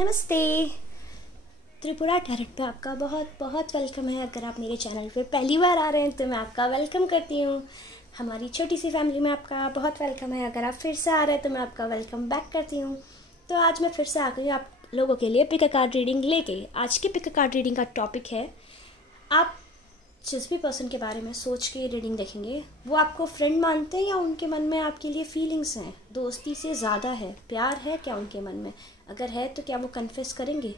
नमस्ते। त्रिपुरा टैरोट पे आपका बहुत बहुत वेलकम है। अगर आप मेरे चैनल पे पहली बार आ रहे हैं तो मैं आपका वेलकम करती हूँ। हमारी छोटी सी फैमिली में आपका बहुत वेलकम है। अगर आप फिर से आ रहे हैं तो मैं आपका वेलकम बैक करती हूँ। तो आज मैं फिर से आ गई आप लोगों के लिए पिक अ कार्ड रीडिंग लेके। आज की पिक अ कार्ड रीडिंग का टॉपिक है, आप जिस भी पर्सन के बारे में सोच के रीडिंग देखेंगे वो आपको फ्रेंड मानते हैं या उनके मन में आपके लिए फीलिंग्स हैं, दोस्ती से ज़्यादा है, प्यार है क्या उनके मन में, अगर है तो क्या वो कन्फेस करेंगे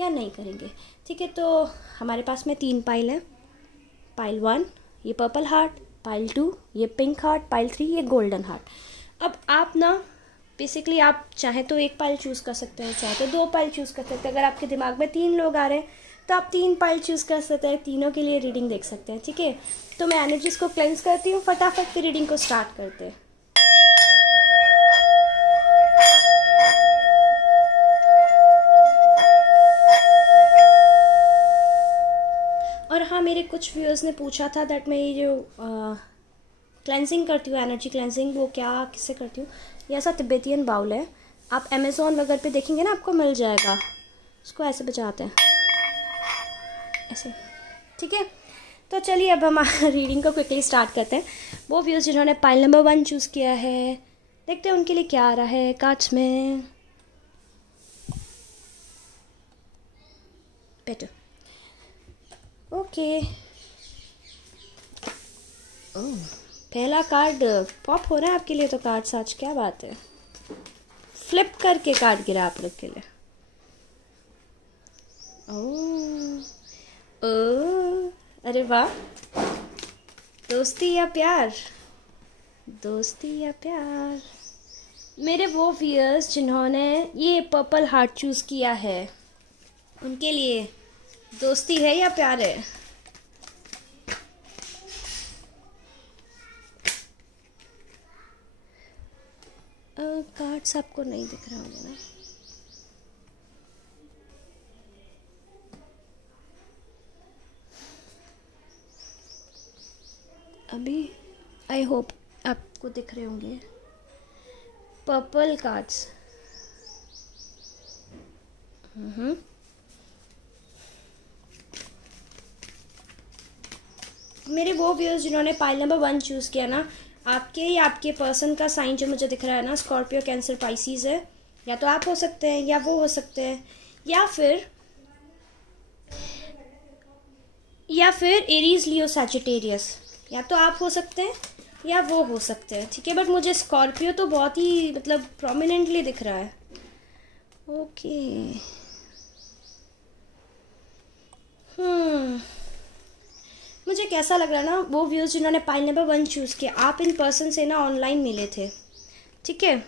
या नहीं करेंगे। ठीक है, तो हमारे पास में 3 पाइल है। पाइल 1 ये पर्पल हार्ट, पाइल 2 ये पिंक हार्ट, पाइल 3 ये गोल्डन हार्ट। अब आप ना बेसिकली आप चाहे तो एक पाइल चूज़ कर सकते हैं, चाहे तो 2 पाइल चूज़ कर सकते हैं। अगर आपके दिमाग में 3 लोग आ रहे हैं तो आप 3 पाइल चूज़ कर सकते हैं, तीनों के लिए रीडिंग देख सकते हैं। ठीक है, तो मैं एनर्जीज को क्लेंस करती हूँ, फटाफट से रीडिंग को स्टार्ट करते हैं। और हाँ, मेरे कुछ व्यूअर्स ने पूछा था दैट मैं ये जो क्लेंजिंग करती हूँ, एनर्जी क्लेंजिंग, वो क्या किससे करती हूँ। ये ऐसा तिब्बतियन बाउल है, आप अमेज़ॉन वगैरह पे देखेंगे ना आपको मिल जाएगा। उसको ऐसे बजाते हैं ऐसे। ठीक है, तो चलिए अब हम रीडिंग को क्विकली स्टार्ट करते हैं। वो व्यूअर्स जिन्होंने पाइल नंबर 1 चूज़ किया है, देखते हैं उनके लिए क्या आ रहा है कार्ड्स में। Better okay. पहला कार्ड पॉप हो रहा है आपके लिए, तो कार्ड्स आज क्या बात है, फ्लिप करके कार्ड गिरा आप लोग के लिए। अरे वाह, दोस्ती या प्यार, दोस्ती या प्यार। मेरे वो व्यूअर्स जिन्होंने ये पर्पल हार्ट चूज़ किया है उनके लिए दोस्ती है या प्यार है। कार्ड्स आपको नहीं दिख रहा होगा ना। अभी आई होप आपको दिख रहे होंगे पर्पल कार्ड्स। मेरे वो व्यूअर्स जिन्होंने पाइल नंबर 1 चूज़ किया ना, आपके या आपके पर्सन का साइन जो मुझे दिख रहा है ना, स्कॉर्पियो, कैंसर, पाइसिस है। या तो आप हो सकते हैं या वो हो सकते हैं, या फिर एरीज, लियो, सैजिटेरियस। या तो आप हो सकते हैं या वो हो सकते हैं। ठीक है, बट मुझे स्कॉर्पियो तो बहुत ही मतलब प्रोमिनेंटली दिख रहा है। ओके मुझे कैसा लग रहा है ना, वो व्यूज़ जिन्होंने पाइल नंबर 1 चूज़ किया, आप इन पर्सन से ना ऑनलाइन मिले थे। ठीक है,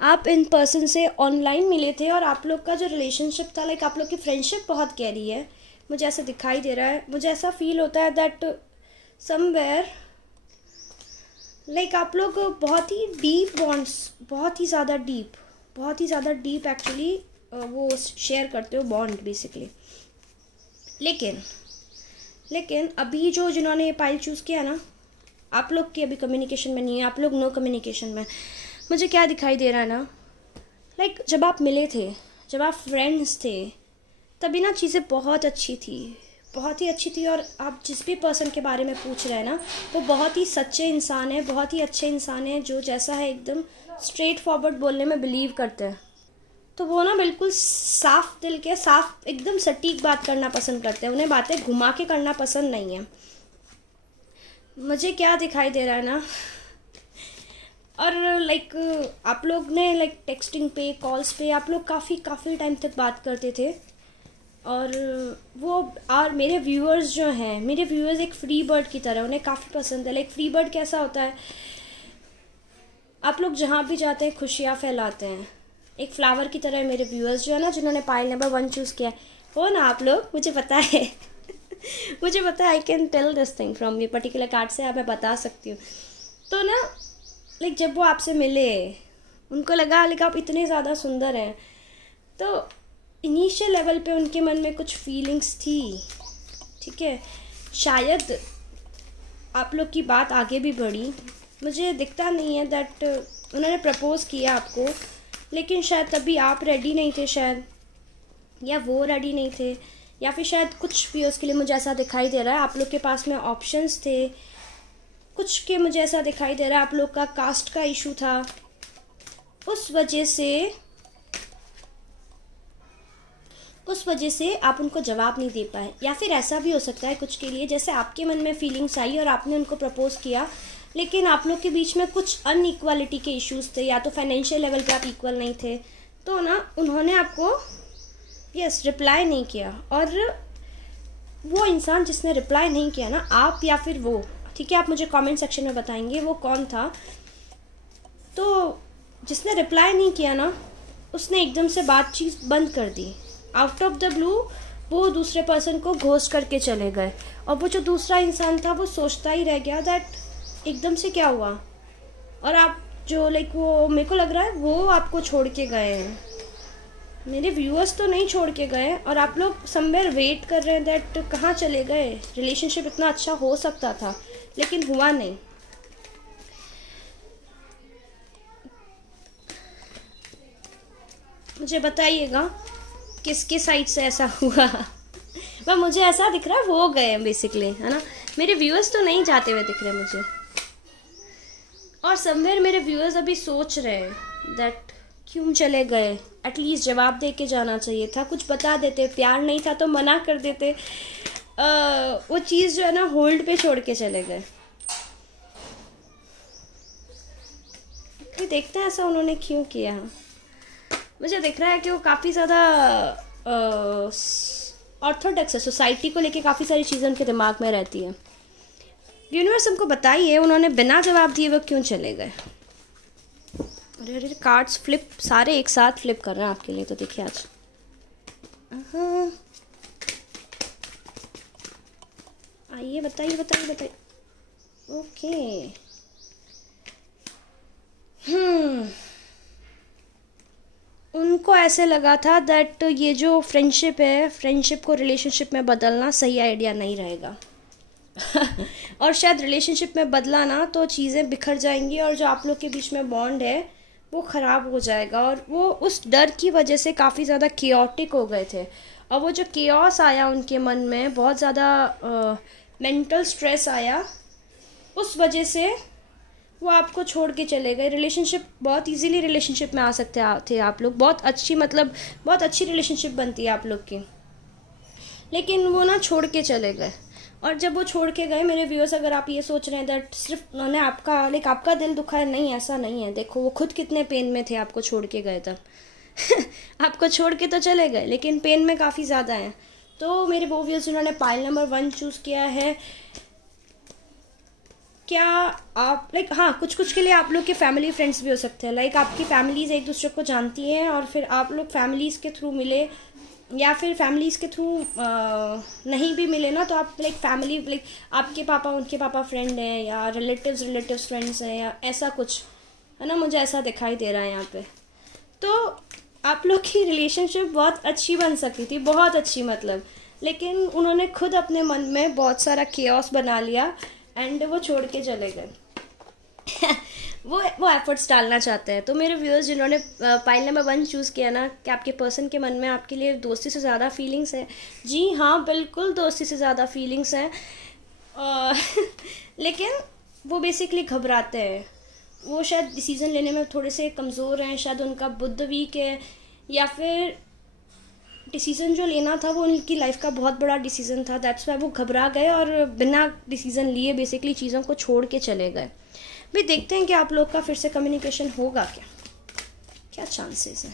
आप इन पर्सन से ऑनलाइन मिले थे और आप लोग का जो रिलेशनशिप था, लाइक आप लोग की फ्रेंडशिप बहुत गहरी है, मुझे ऐसा दिखाई दे रहा है। मुझे ऐसा फील होता है दैट समवेयर लाइक आप लोग बहुत ही डीप बॉन्ड्स, बहुत ही ज़्यादा डीप एक्चुअली वो शेयर करते हो बॉन्ड बेसिकली। लेकिन अभी जो जिन्होंने ये पाइल चूज़ किया ना, आप लोग की अभी कम्युनिकेशन में नहीं है, आप लोग नो कम्युनिकेशन में। मुझे क्या दिखाई दे रहा है ना, लाइक जब आप मिले थे, जब आप फ्रेंड्स थे, तभी ना चीज़ें बहुत अच्छी थी, बहुत ही अच्छी थी। और आप जिस भी पर्सन के बारे में पूछ रहे हैं ना, वो बहुत ही सच्चे इंसान है, बहुत ही अच्छे इंसान है, जो जैसा है एकदम स्ट्रेट फॉरवर्ड बोलने में बिलीव करते हैं। तो वो ना बिल्कुल साफ दिल के, साफ एकदम सटीक बात करना पसंद करते हैं, उन्हें बातें घुमा के करना पसंद नहीं है। मुझे क्या दिखाई दे रहा है ना, और लाइक आप लोग ने लाइक टेक्सटिंग पे, कॉल्स पे आप लोग काफ़ी टाइम तक बात करते थे। और वो और मेरे व्यूअर्स जो हैं, मेरे व्यूअर्स एक फ्री बर्ड की तरह, उन्हें काफ़ी पसंद है। लाइक फ्री बर्ड कैसा होता है, आप लोग जहाँ भी जाते हैं खुशियाँ फैलाते हैं, एक फ्लावर की तरह। मेरे व्यूअर्स जो है ना, जिन्होंने पाइल नंबर 1 चूज़ किया हो ना आप लोग, मुझे पता है मुझे पता है, I can tell this thing from ये पर्टिकुलर कार्ड से, मैं बता सकती हूँ। तो ना लाइक जब वो आपसे मिले, उनको लगा लाइक आप इतने ज़्यादा सुंदर हैं, तो इनिशियल लेवल पे उनके मन में कुछ फीलिंग्स थी। ठीक है, शायद आप लोग की बात आगे भी बढ़ी, मुझे दिखता नहीं है दैट उन्होंने प्रपोज़ किया आपको, लेकिन शायद तभी आप रेडी नहीं थे शायद, या वो रेडी नहीं थे, या फिर शायद कुछ व्यूअर्स के लिए मुझे ऐसा दिखाई दे रहा है आप लोग के पास में ऑप्शंस थे, कुछ के मुझे ऐसा दिखाई दे रहा है आप लोग का कास्ट का इशू था, उस वजह से आप उनको जवाब नहीं दे पाए। या फिर ऐसा भी हो सकता है कुछ के लिए, जैसे आपके मन में फीलिंग्स आई और आपने उनको प्रपोज किया, लेकिन आप लोग के बीच में कुछ अनइक्वालिटी के इश्यूज थे, या तो फाइनेंशियल लेवल पे आप इक्वल नहीं थे, तो ना उन्होंने आपको रिप्लाई नहीं किया। और वो इंसान जिसने रिप्लाई नहीं किया ना, आप या फिर वो, ठीक है, आप मुझे कमेंट सेक्शन में बताएंगे वो कौन था। तो जिसने रिप्लाई नहीं किया ना, उसने एकदम से बातचीत बंद कर दी, आउट ऑफ द ब्लू वो दूसरे पर्सन को घोस्ट करके चले गए। और वो जो दूसरा इंसान था वो सोचता ही रह गया दैट एकदम से क्या हुआ। और आप जो वो मेरे को लग रहा है वो आपको छोड़ के गए हैं, मेरे व्यूअर्स तो नहीं छोड़ के गए। और आप लोग समवेयर वेट कर रहे हैं दैट कहाँ चले गए, रिलेशनशिप इतना अच्छा हो सकता था लेकिन हुआ नहीं। मुझे बताइएगा किसके साइड से ऐसा हुआ। पर मुझे ऐसा दिख रहा है वो गए हैं बेसिकली, है ना। मेरे व्यूअर्स तो नहीं जाते हुए दिख रहे मुझे। और समवेयर मेरे व्यूअर्स अभी सोच रहे हैं दैट क्यों चले गए, एटलीस्ट जवाब दे के जाना चाहिए था, कुछ बता देते, प्यार नहीं था तो मना कर देते। वो चीज़ जो है ना होल्ड पे छोड़ के चले गए। देखते हैं ऐसा उन्होंने क्यों किया। मुझे दिख रहा है कि वो काफ़ी ज़्यादा ऑर्थोडॉक्स है, सोसाइटी को लेके काफ़ी सारी चीज़ें उनके दिमाग में रहती है। यूनिवर्स हमको बताइए उन्होंने बिना जवाब दिए वो क्यों चले गए। अरे अरे कार्ड्स फ्लिप सारे एक साथ फ्लिप कर रहे हैं आपके लिए, तो देखिए आज। आइए बताइए बताइए बताइए। ओके उनको ऐसे लगा था दैट ये जो फ्रेंडशिप है, फ्रेंडशिप को रिलेशनशिप में बदलना सही आइडिया नहीं रहेगा। और शायद रिलेशनशिप में बदला ना तो चीज़ें बिखर जाएंगी और जो आप लोग के बीच में बॉन्ड है वो ख़राब हो जाएगा। और वो उस डर की वजह से काफ़ी ज़्यादा केओटिक हो गए थे। और वो जो केओस आया उनके मन में, बहुत ज़्यादा मेंटल स्ट्रेस आया, उस वजह से वो आपको छोड़ के चले गए। रिलेशनशिप बहुत इजीली रिलेशनशिप में आ सकते थे आप लोग, बहुत अच्छी बहुत अच्छी रिलेशनशिप बनती है आप लोग की, लेकिन वो ना छोड़ के चले गए। और जब वो छोड़ के गए, मेरे व्यूअर्स अगर आप ये सोच रहे हैं दैट सिर्फ उन्होंने आपका दिल दुखा है, नहीं ऐसा नहीं है। देखो वो खुद कितने पेन में थे आपको छोड़ के गए तब। आपको छोड़ के तो चले गए लेकिन पेन में काफ़ी ज़्यादा हैं। तो मेरे वो व्यूअर्स जिन्होंने पाइल नंबर 1 चूज़ किया है, क्या आप हाँ, कुछ के लिए आप लोग के फैमिली फ्रेंड्स भी हो सकते हैं। आपकी फैमिलीज़ एक दूसरे को जानती हैं और फिर आप लोग फैमिलीज़ के थ्रू मिले, या फिर फैमिलीज़ के थ्रू नहीं भी मिले ना, तो आप फैमिली आपके पापा उनके पापा फ्रेंड हैं, या रिलेटिव्स फ्रेंड्स हैं, या ऐसा कुछ है ना। मुझे ऐसा दिखाई दे रहा है यहाँ पे। तो आप लोग की रिलेशनशिप बहुत अच्छी बन सकती थी, बहुत अच्छी लेकिन उन्होंने खुद अपने मन में बहुत सारा केओस बना लिया एंड वो छोड़ के चले गए। वो एफर्ट्स डालना चाहते हैं। तो मेरे व्यूअर्स जिन्होंने पाइल नंबर 1 चूज़ किया ना, कि आपके पर्सन के मन में आपके लिए दोस्ती से ज़्यादा फीलिंग्स है। जी हाँ, बिल्कुल दोस्ती से ज़्यादा फीलिंग्स हैं। लेकिन वो बेसिकली घबराते हैं, वो शायद डिसीज़न लेने में थोड़े से कमज़ोर हैं, शायद उनका बुद्ध वीक है, या फिर डिसीज़न जो लेना था वो उनकी लाइफ का बहुत बड़ा डिसीज़न था। दैट्स वाई वो घबरा गए और बिना डिसीज़न लिए बेसिकली चीज़ों को छोड़ के चले गए। भी देखते हैं कि आप लोग का फिर से कम्युनिकेशन होगा क्या चांसेस है।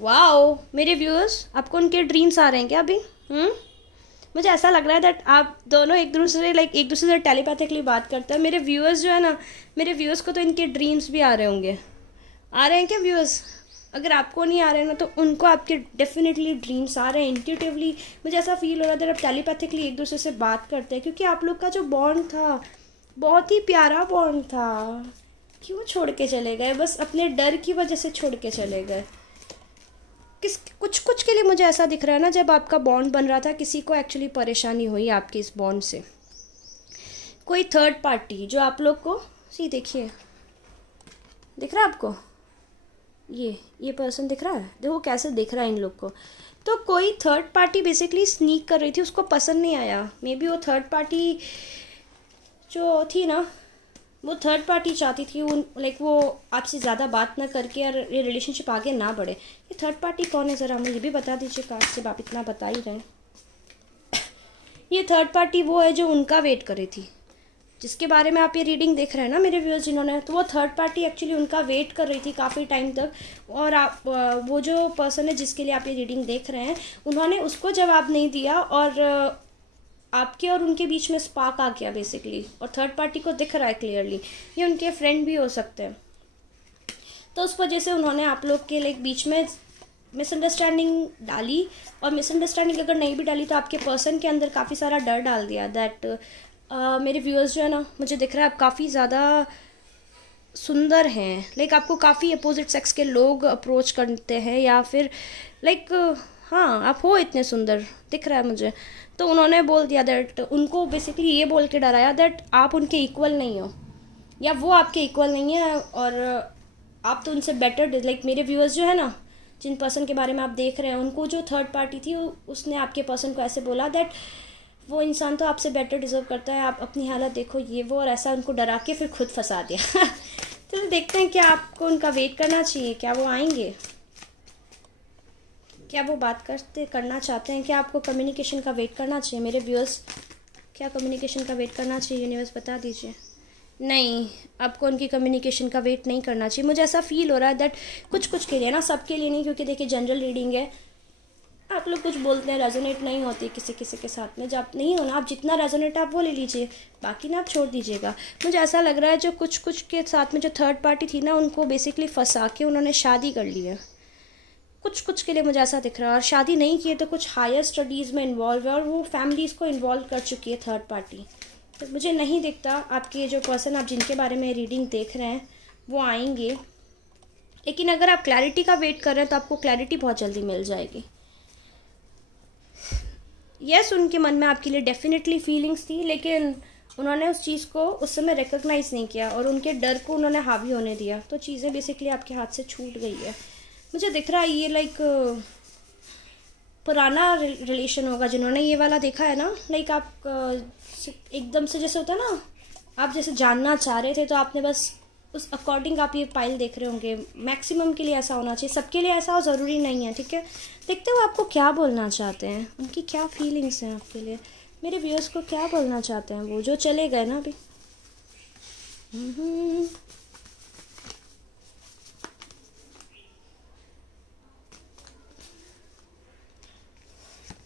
वाओ मेरे व्यूअर्स, आपको उनके ड्रीम्स आ रहे हैं क्या अभी? मुझे ऐसा लग रहा है दैट आप दोनों एक दूसरे से टेलीपैथिकली बात करते हैं। मेरे व्यूअर्स जो है ना, मेरे व्यूअर्स को तो इनके ड्रीम्स भी आ रहे होंगे। आ रहे हैं क्या व्यूअर्स? अगर आपको नहीं आ रहे हैं ना, तो उनको आपके डेफिनेटली ड्रीम्स आ रहे हैं। इंट्यूटिवली मुझे ऐसा फील हो रहा है आप टेलीपैथिकली एक दूसरे से बात करते हैं, क्योंकि आप लोग का जो बॉन्ड था बहुत ही प्यारा बॉन्ड था। क्यों छोड़ के चले गए? बस अपने डर की वजह से छोड़ के चले गए। कुछ के लिए मुझे ऐसा दिख रहा है ना, जब आपका बॉन्ड बन रहा था किसी को एक्चुअली परेशानी हुई आपके इस बॉन्ड से। कोई थर्ड पार्टी जो आप लोग को, देखिए दिख रहा है आपको, ये पर्सन दिख रहा है, देखो कैसे दिख रहा है इन लोग को। तो कोई थर्ड पार्टी बेसिकली स्नीक कर रही थी, उसको पसंद नहीं आया। मे बी वो थर्ड पार्टी जो थी ना, वो थर्ड पार्टी चाहती थी उन लाइक वो आपसे ज़्यादा बात ना करके और ये रिलेशनशिप आगे ना बढ़े। ये थर्ड पार्टी कौन है ज़रा हमें ये भी बता दीजिए कार्ड से, आप इतना बता ही रहे हैं। ये थर्ड पार्टी वो है जो उनका वेट कर रही थी, जिसके बारे में आप ये रीडिंग देख रहे हैं ना मेरे व्यूअर्स जिन्होंने, तो वो थर्ड पार्टी एक्चुअली उनका वेट कर रही थी काफ़ी टाइम तक। और आप वो जो पर्सन है जिसके लिए आप ये रीडिंग देख रहे हैं, उन्होंने उसको जवाब नहीं दिया और आपके और उनके बीच में स्पार्क आ गया बेसिकली। और थर्ड पार्टी को दिख रहा है क्लियरली ये उनके फ्रेंड भी हो सकते हैं। तो उस वजह से उन्होंने आप लोग के लाइक बीच में मिसअंडरस्टैंडिंग डाली। और मिसअंडरस्टैंडिंग अगर नहीं भी डाली तो आपके पर्सन के अंदर काफ़ी सारा डर डाल दिया। दैट मेरे व्यूअर्स जो है ना, मुझे दिख रहा है आप काफ़ी ज़्यादा सुंदर हैं। लाइक आपको काफ़ी अपोजिट सेक्स के लोग अप्रोच करते हैं, या फिर लाइक हाँ आप हो इतने सुंदर दिख रहा है मुझे। तो उन्होंने बोल दिया दैट, उनको बेसिकली ये बोल के डराया दैट आप उनके इक्वल नहीं हो, या वो आपके इक्वल नहीं है और आप तो उनसे बेटर। लाइक मेरे व्यूअर्स जो है ना, जिन पर्सन के बारे में आप देख रहे हैं, उनको जो थर्ड पार्टी थी उसने आपके पर्सन को ऐसे बोला दैट वो इंसान तो आपसे बेटर डिजर्व करता है, आप अपनी हालत देखो ये वो, और ऐसा उनको डरा के फिर खुद फंसा दिया। तो देखते हैं क्या आपको उनका वेट करना चाहिए, क्या वो आएंगे, क्या वो बात करना चाहते हैं, क्या आपको कम्युनिकेशन का वेट करना चाहिए मेरे व्यूअर्स, क्या कम्युनिकेशन का वेट करना चाहिए यूनिवर्स बता दीजिए। नहीं, आपको उनकी कम्युनिकेशन का वेट नहीं करना चाहिए। मुझे ऐसा फील हो रहा है दैट कुछ के लिए ना, सबके लिए नहीं, क्योंकि देखिए जनरल रीडिंग है, आप लोग कुछ बोलते हैं रेजोनेट नहीं होती किसी किसी के साथ में, जब नहीं होना आप जितना रेजोनेट आप वो ले लीजिए, बाकी ना आप छोड़ दीजिएगा। मुझे ऐसा लग रहा है जो कुछ के साथ में जो थर्ड पार्टी थी ना, उनको बेसिकली फंसा के उन्होंने शादी कर ली है। कुछ के लिए मुझे ऐसा दिख रहा है, और शादी नहीं की है तो कुछ हायर स्टडीज़ में इन्वॉल्व है और वो फैमिलीज़ को इन्वॉल्व कर चुकी है थर्ड पार्टी। तो मुझे नहीं दिखता आपके जो पर्सन आप जिनके बारे में रीडिंग देख रहे हैं वो आएंगे। लेकिन अगर आप क्लैरिटी का वेट कर रहे हैं तो आपको क्लैरिटी बहुत जल्दी मिल जाएगी। यस, उनके मन में आपके लिए डेफिनेटली फीलिंग्स थी, लेकिन उन्होंने उस चीज़ को उस समय रिकॉग्नाइज़ नहीं किया और उनके डर को उन्होंने हावी होने दिया, तो चीज़ें बेसिकली आपके हाथ से छूट गई है। मुझे दिख रहा है ये लाइक पुराना रिलेशन होगा जिन्होंने ये वाला देखा है ना। लाइक आप एकदम से जैसे होता है ना, आप जैसे जानना चाह रहे थे तो आपने बस उस अकॉर्डिंग आप ये फाइल देख रहे होंगे। मैक्सिमम के लिए ऐसा होना चाहिए, सबके लिए ऐसा हो ज़रूरी नहीं है, ठीक है। देखते हो आपको क्या बोलना चाहते हैं, उनकी क्या फीलिंग्स हैं आपके लिए, मेरे व्यूअर्स को क्या बोलना चाहते हैं वो जो चले गए ना अभी।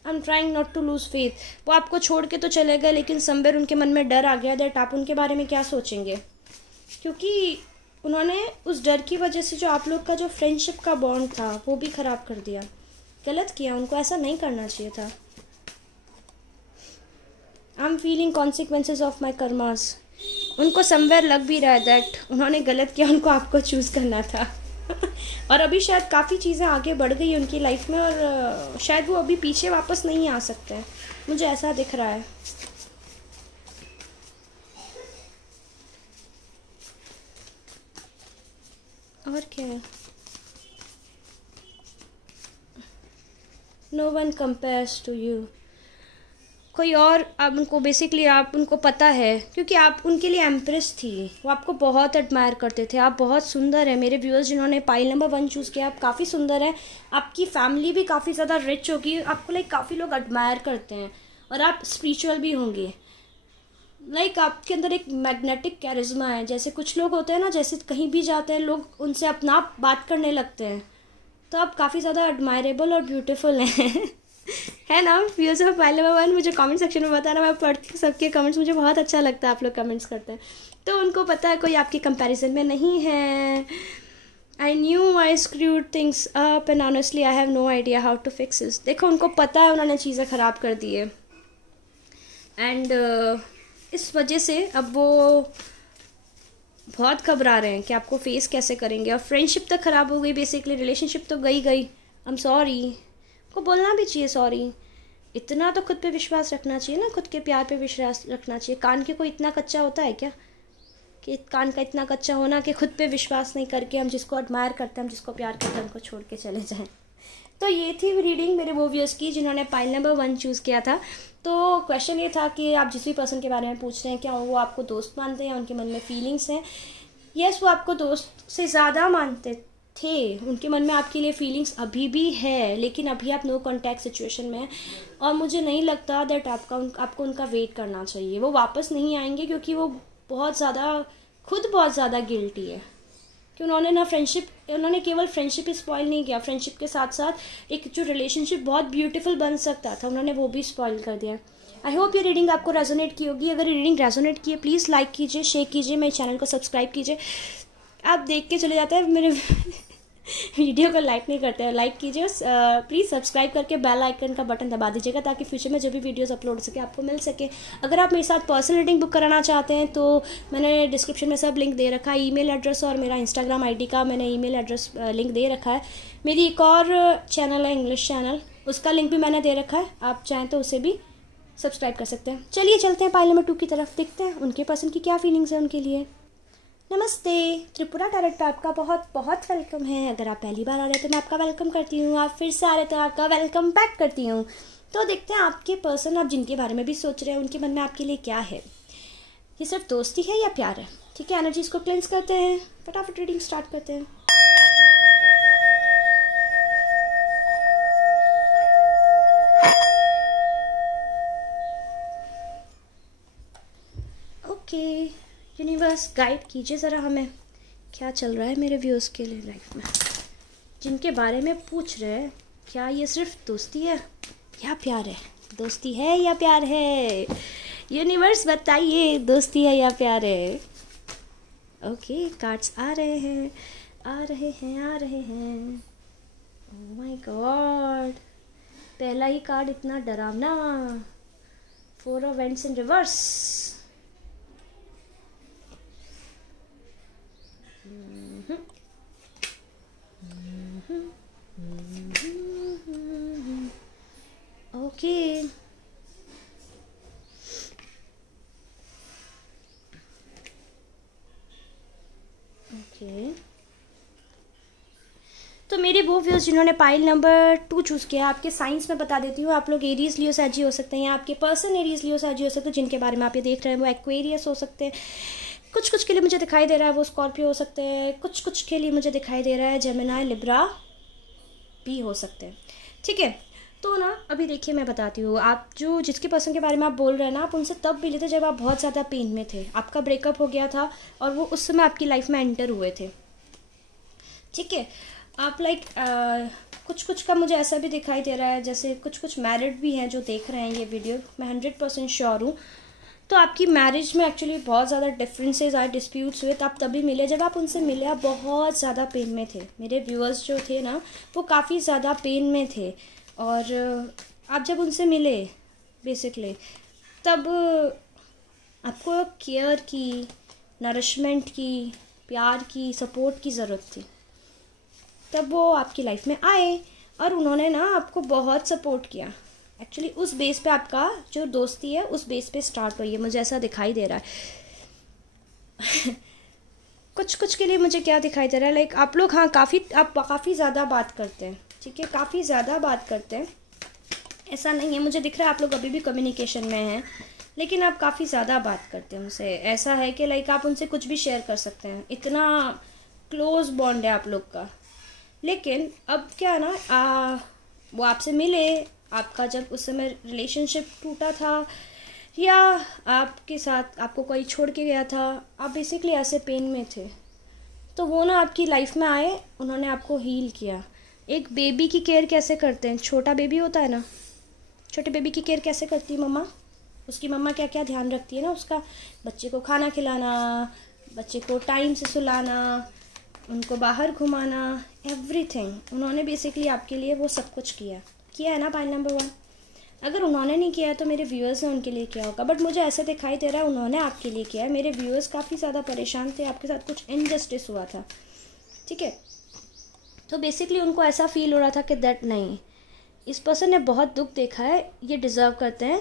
I am trying not to lose faith. वो आपको छोड़ के तो चले गए, लेकिन समवेयर उनके मन में डर आ गया दैट आप उनके बारे में क्या सोचेंगे, क्योंकि उन्होंने उस डर की वजह से जो आप लोग का जो फ्रेंडशिप का बॉन्ड था वो भी ख़राब कर दिया। गलत किया, उनको ऐसा नहीं करना चाहिए था। आई am feeling consequences of my karmas. उनको समवेयर लग भी रहा है दैट उन्होंने गलत किया, उनको आपको चूज़ करना था। और अभी शायद काफ़ी चीज़ें आगे बढ़ गई उनकी लाइफ में और शायद वो अभी पीछे वापस नहीं आ सकते हैं, मुझे ऐसा दिख रहा है। और क्या है, no one compares to you. कोई और अब उनको बेसिकली आप उनको पता है, क्योंकि आप उनके लिए एम्प्रेस थी, वो आपको बहुत एडमायर करते थे। आप बहुत सुंदर है मेरे व्यूअर्स जिन्होंने पाइल नंबर 1 चूज़ किया, आप काफ़ी सुंदर है, आपकी फैमिली भी काफ़ी ज़्यादा रिच होगी, आपको लाइक काफ़ी लोग एडमायर करते हैं और आप स्पिरिचुअल भी होंगे। लाइक आपके अंदर एक मैग्नेटिक कैरिज्मा है, जैसे कुछ लोग होते हैं ना, जैसे कहीं भी जाते हैं लोग उनसे अपना बात करने लगते हैं, तो आप काफ़ी ज़्यादा एडमायरेबल और ब्यूटीफुल हैं। है ना व्यूअर्स ऑफ पाइल नंबर 1, मुझे कमेंट सेक्शन में बताना, मैं पढ़ती हूँ सबके कमेंट्स, मुझे बहुत अच्छा लगता है आप लोग कमेंट्स करते हैं। तो उनको पता है कोई आपके कंपैरिजन में नहीं है। I knew I screwed things up and honestly I have no idea how to fix this. देखो उनको पता है उन्होंने चीज़ें ख़राब कर दी है एंड इस वजह से अब वो बहुत घबरा रहे हैं कि आपको फेस कैसे करेंगे। और फ्रेंडशिप तक ख़राब हो गई, बेसिकली रिलेशनशिप तो गई। आई एम सॉरी, को बोलना भी चाहिए सॉरी। इतना तो खुद पे विश्वास रखना चाहिए ना, खुद के प्यार पे विश्वास रखना चाहिए। कान के कोई इतना कच्चा होता है क्या कि कान का इतना कच्चा होना कि खुद पे विश्वास नहीं करके हम जिसको एडमायर करते हैं, हम जिसको प्यार करते हैं, उनको छोड़ के चले जाएं। तो ये थी रीडिंग मेरे वो व्यूअर्स की जिन्होंने पाइल नंबर 1 चूज़ किया था। तो क्वेश्चन ये था कि आप जिस भी पर्सन के बारे में पूछ रहे हैं, क्या वो आपको दोस्त मानते हैं या उनके मन में फीलिंग्स हैं? यस, वो आपको दोस्त से ज़्यादा मानते थे, उनके मन में आपके लिए फीलिंग्स अभी भी है, लेकिन अभी आप नो कॉन्टैक्ट सिचुएशन में हैं और मुझे नहीं लगता दैट आपको उनका वेट करना चाहिए। वो वापस नहीं आएंगे क्योंकि वो बहुत ज़्यादा गिल्टी है कि उन्होंने केवल फ्रेंडशिप स्पॉइल नहीं किया, फ्रेंडशिप के साथ साथ एक जो रिलेशनशिप बहुत ब्यूटीफुल बन सकता था, उन्होंने वो भी स्पॉइल कर दिया। आई होप ये रीडिंग आपको रेजोनेट की होगी। अगर ये रीडिंग रेजोनेट की है प्लीज़ लाइक कीजिए, शेयर कीजिए, मेरे चैनल को सब्सक्राइब कीजिए। आप देख के चले जाते हैं मेरे वीडियो को लाइक नहीं करते हैं, लाइक कीजिए, प्लीज़ सब्सक्राइब करके बेल आइकन का बटन दबा दीजिएगा ताकि फ्यूचर में जब भी वीडियोस अपलोड हो सके आपको मिल सके। अगर आप मेरे साथ पर्सनल रीडिंग बुक कराना चाहते हैं तो मैंने डिस्क्रिप्शन में सब लिंक दे रखा है, ईमेल एड्रेस और मेरा इंस्टाग्राम आईडी का मैंने ईमेल एड्रेस लिंक दे रखा है। मेरी एक और चैनल है इंग्लिश चैनल, उसका लिंक भी मैंने दे रखा है, आप चाहें तो उसे भी सब्सक्राइब कर सकते हैं। चलिए चलते हैं पाइल नंबर 2 की तरफ, देखते हैं उनके पर्सन की क्या फीलिंग्स है उनके लिए। नमस्ते, त्रिपुरा टैरोट पे आपका बहुत बहुत वेलकम है। अगर आप पहली बार आ रहे हैं तो मैं आपका वेलकम करती हूँ, आप फिर से आ रहे तो आपका वेलकम बैक करती हूँ। तो देखते हैं आपके पर्सन, आप जिनके बारे में भी सोच रहे हैं, उनके मन में आपके लिए क्या है। ये सिर्फ दोस्ती है या प्यार है? ठीक है, एनर्जीज को क्लेंस करते हैं, फटाफट रीडिंग स्टार्ट करते हैं। ओके, यूनिवर्स गाइड कीजिए ज़रा हमें, क्या चल रहा है मेरे व्यूअर्स के लिए लाइफ में, जिनके बारे में पूछ रहे हैं। क्या ये सिर्फ दोस्ती है या प्यार है? दोस्ती है या प्यार है? यूनिवर्स बताइए, दोस्ती है या प्यार है? ओके, कार्ड्स आ रहे हैं, आ रहे हैं, आ रहे हैं। ओह माय गॉड, पहला ही कार्ड इतना डरावना, 4 of vents in reverse. Okay, okay, तो मेरे वो व्यूअर्स जिन्होंने पाइल नंबर 2 चूज़ किया, आपके साइंस में बता देती हूँ। आप लोग एरीज लियो सैजी हो सकते हैं या आपके पर्सन एरीज लियो सैजी हो सकते हैं, जिनके बारे में आप ये देख रहे हैं वो एक्वेरियस हो सकते हैं। कुछ के लिए मुझे दिखाई दे रहा है वो स्कॉर्पियो हो सकते हैं, कुछ के लिए मुझे दिखाई दे रहा है जेमिनाई लिब्रा भी हो सकते हैं। ठीक है, तो ना अभी देखिए मैं बताती हूँ, आप जो जिसके पर्सन के बारे में आप बोल रहे हैं ना, आप उनसे तब मिले थे जब आप बहुत ज़्यादा पेन में थे, आपका ब्रेकअप हो गया था और वो उस समय आपकी लाइफ में एंटर हुए थे। ठीक है, आप लाइक कुछ का मुझे ऐसा भी दिखाई दे रहा है जैसे कुछ मैरिड भी हैं जो देख रहे हैं ये वीडियो, मैं 100% श्योर हूँ। तो आपकी मैरिज में एक्चुअली बहुत ज़्यादा डिफरेंसेस आए, डिस्प्यूट्स हुए, तो आप तभी मिले जब आप उनसे मिले आप बहुत ज़्यादा पेन में थे। मेरे व्यूअर्स जो थे ना वो काफ़ी ज़्यादा पेन में थे और आप जब उनसे मिले बेसिकली तब आपको केयर की, नरिशमेंट की, प्यार की, सपोर्ट की ज़रूरत थी। तब वो आपकी लाइफ में आए और उन्होंने ना आपको बहुत सपोर्ट किया। एक्चुअली उस बेस पे आपका जो दोस्ती है उस बेस पे स्टार्ट हुई है, मुझे ऐसा दिखाई दे रहा है। कुछ के लिए मुझे क्या दिखाई दे रहा है, लाइक आप लोग आप काफ़ी ज़्यादा बात करते हैं। ठीक है, काफ़ी ज़्यादा बात करते हैं, ऐसा नहीं है, मुझे दिख रहा है आप लोग अभी भी कम्युनिकेशन में हैं, लेकिन आप काफ़ी ज़्यादा बात करते हैं उनसे। ऐसा है कि लाइक आप उनसे कुछ भी शेयर कर सकते हैं, इतना क्लोज बॉन्ड है आप लोग का। लेकिन अब क्या है ना, वो आपसे मिले, आपका जब उस समय रिलेशनशिप टूटा था या आपके साथ आपको कोई छोड़ के गया था, आप बेसिकली ऐसे पेन में थे, तो वो ना आपकी लाइफ में आए, उन्होंने आपको हील किया। एक बेबी की केयर कैसे करते हैं, छोटा बेबी होता है ना, छोटे बेबी की केयर कैसे करती है मम्मा, उसकी मम्मा क्या क्या ध्यान रखती है ना, उसका बच्चे को खाना खिलाना, बच्चे को टाइम से सुलाना, उनको बाहर घुमाना, एवरीथिंग उन्होंने बेसिकली आपके लिए वो सब कुछ किया है ना पाइल नंबर 1। अगर उन्होंने नहीं किया है तो मेरे व्यूअर्स ने उनके लिए किया होगा, बट मुझे ऐसा दिखाई दे रहा है उन्होंने आपके लिए किया है। मेरे व्यूअर्स काफ़ी ज़्यादा परेशान थे, आपके साथ कुछ इनजस्टिस हुआ था। ठीक है, तो बेसिकली उनको ऐसा फील हो रहा था कि दैट नहीं, इस पर्सन ने बहुत दुख देखा है, ये डिज़र्व करते हैं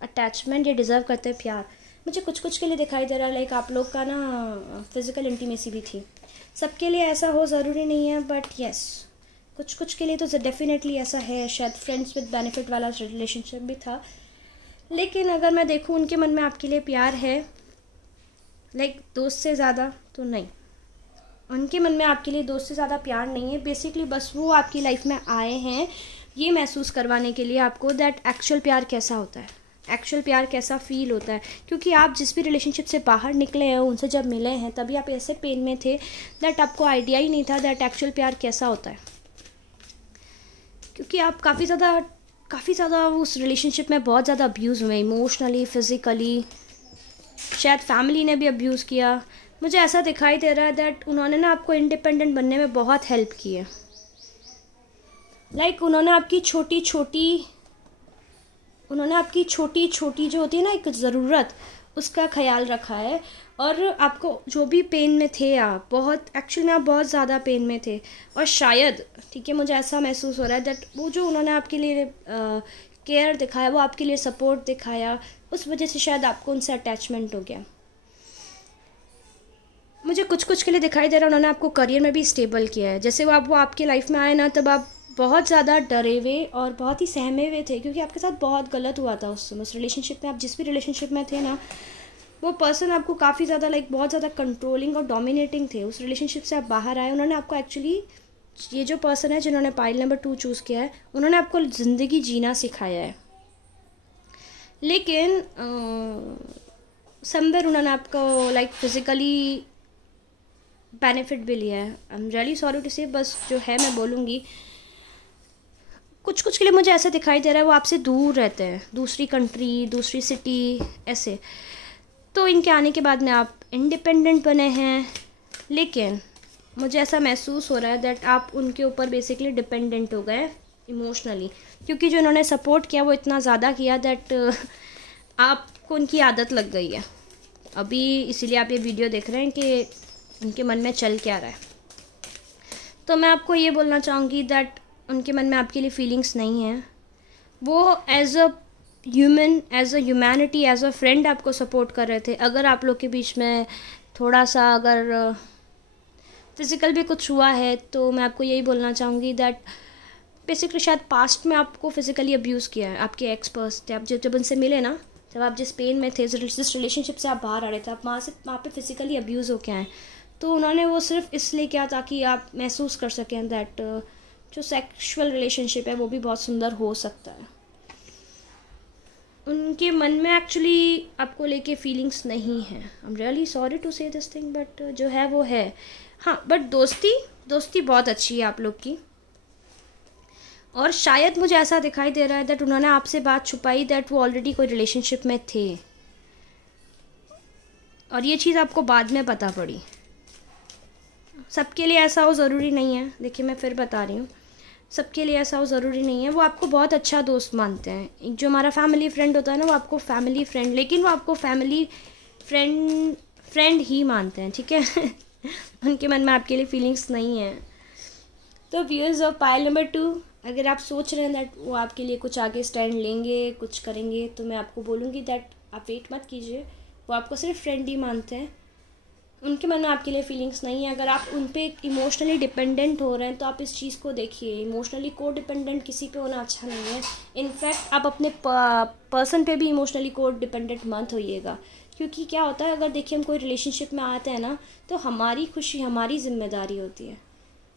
अटैचमेंट, ये डिज़र्व करते हैं प्यार। मुझे कुछ कुछ के लिए दिखाई दे रहा है लाइक आप लोग का ना फिज़िकल इंटीमेसी भी थी। सबके लिए ऐसा हो ज़रूरी नहीं है, बट यस कुछ कुछ के लिए तो डेफिनेटली ऐसा है। शायद फ्रेंड्स विद बेनिफिट वाला रिलेशनशिप भी था, लेकिन अगर मैं देखूँ उनके मन में आपके लिए प्यार है लाइक दोस्त से ज़्यादा तो नहीं। उनके मन में आपके लिए दोस्त से ज़्यादा प्यार नहीं है। बेसिकली बस वो आपकी लाइफ में आए हैं ये महसूस करवाने के लिए आपको दैट एक्चुअल प्यार कैसा होता है, एक्चुअल प्यार कैसा फील होता है। क्योंकि आप जिस भी रिलेशनशिप से बाहर निकले हैं, उनसे जब मिले हैं, तभी आप ऐसे पेन में थे दैट आपको आइडिया ही नहीं था दैट एक्चुअल प्यार कैसा होता है। क्योंकि आप काफ़ी ज़्यादा उस रिलेशनशिप में बहुत ज़्यादा अब्यूज़ हुए, इमोशनली, फिज़िकली, शायद फैमिली ने भी अब्यूज़ किया। मुझे ऐसा दिखाई दे रहा है दैट उन्होंने ना आपको इंडिपेंडेंट बनने में बहुत हेल्प की है। लाइक उन्होंने आपकी छोटी छोटी जो होती है ना एक ज़रूरत, उसका ख्याल रखा है। और आपको जो भी पेन में थे आप, बहुत एक्चुअल में आप बहुत ज़्यादा पेन में थे, और शायद ठीक है मुझे ऐसा महसूस हो रहा है दैट वो जो उन्होंने आपके लिए केयर दिखाया, वो आपके लिए सपोर्ट दिखाया, उस वजह से शायद आपको उनसे अटैचमेंट हो गया। मुझे कुछ के लिए दिखाई दे रहा है उन्होंने आपको करियर में भी स्टेबल किया है। जैसे वो आपके लाइफ में आए ना, तब आप बहुत ज़्यादा डरे हुए और बहुत ही सहमे हुए थे, क्योंकि आपके साथ बहुत गलत हुआ था उस समय। उस रिलेशनशिप में, आप जिस भी रिलेशनशिप में थे ना, वो पर्सन आपको काफ़ी ज़्यादा लाइक बहुत ज़्यादा कंट्रोलिंग और डोमिनेटिंग थे। उस रिलेशनशिप से आप बाहर आए, उन्होंने आपको एक्चुअली, ये जो पर्सन है जिन्होंने पाइल नंबर 2 चूज़ किया है, उन्होंने आपको ज़िंदगी जीना सिखाया है। लेकिन समवेयर उन्होंने आपको लाइक फिज़िकली बेनिफिट भी लिया है। I am really sorry to say, बस जो है मैं बोलूँगी, कुछ के लिए मुझे ऐसा दिखाई दे रहा है वो आपसे दूर रहते हैं, दूसरी कंट्री, दूसरी सिटी, ऐसे। तो इनके आने के बाद में आप इंडिपेंडेंट बने हैं, लेकिन मुझे ऐसा महसूस हो रहा है दैट आप उनके ऊपर बेसिकली डिपेंडेंट हो गए इमोशनली, क्योंकि जो उन्होंने सपोर्ट किया वो इतना ज़्यादा किया दैट आपको उनकी आदत लग गई है अभी। इसीलिए आप ये वीडियो देख रहे हैं कि उनके मन में चल क्या रहा है। तो मैं आपको ये बोलना चाहूँगी दैट उनके मन में आपके लिए फीलिंग्स नहीं हैं। वो as a human, as a humanity, as a friend आपको सपोर्ट कर रहे थे। अगर आप लोग के बीच में थोड़ा सा अगर फिज़िकल भी कुछ हुआ है, तो मैं आपको यही बोलना चाहूँगी दैट बेसिकली शायद पास्ट में आपको फिज़िकली अब्यूज़ किया है आपके एक्स पर्सन। आप जब उनसे मिले ना, जब आप जिस पेन में थे, जिस रिलेशनशिप से आप बाहर आ रहे थे, आप वहाँ पे फिज़िकली अब्यूज़ हो के आए। तो उन्होंने वो सिर्फ इसलिए किया ताकि आप महसूस कर सकें दैट जो सेक्सुअल रिलेशनशिप है वो भी बहुत सुंदर हो सकता है। उनके मन में एक्चुअली आपको लेके फीलिंग्स नहीं हैं। I am really sorry to say this thing, but जो है वो है। हाँ, बट दोस्ती बहुत अच्छी है आप लोग की। और शायद मुझे ऐसा दिखाई दे रहा है दैट उन्होंने आपसे बात छुपाई दैट वो ऑलरेडी कोई रिलेशनशिप में थे, और ये चीज़ आपको बाद में पता पड़ी। सबके लिए ऐसा हो ज़रूरी नहीं है। देखिए मैं फिर बता रही हूँ, सबके लिए ऐसा हो ज़रूरी नहीं है। वो आपको बहुत अच्छा दोस्त मानते हैं। एक जो हमारा फैमिली फ्रेंड होता है ना, वो आपको फैमिली फ्रेंड, लेकिन वो आपको फैमिली फ्रेंड ही मानते हैं, ठीक है। उनके मन में आपके लिए फीलिंग्स नहीं है। तो व्यूअर्स ऑफ पाइल नंबर 2, अगर आप सोच रहे हैं दैट वो आपके लिए कुछ आगे स्टैंड लेंगे, कुछ करेंगे, तो मैं आपको बोलूँगी दैट आप वेट मत कीजिए। वो आपको सिर्फ फ्रेंड ही मानते हैं। उनके मन में आपके लिए फीलिंग्स नहीं है। अगर आप उन पर इमोशनली डिपेंडेंट हो रहे हैं, तो आप इस चीज़ को देखिए। इमोशनली को डिपेंडेंट किसी पे होना अच्छा नहीं है। इनफैक्ट आप अपने पर्सन पे भी इमोशनली को डिपेंडेंट मत होइएगा, क्योंकि क्या होता है, अगर देखिए हम कोई रिलेशनशिप में आते हैं ना, तो हमारी खुशी हमारी जिम्मेदारी होती है।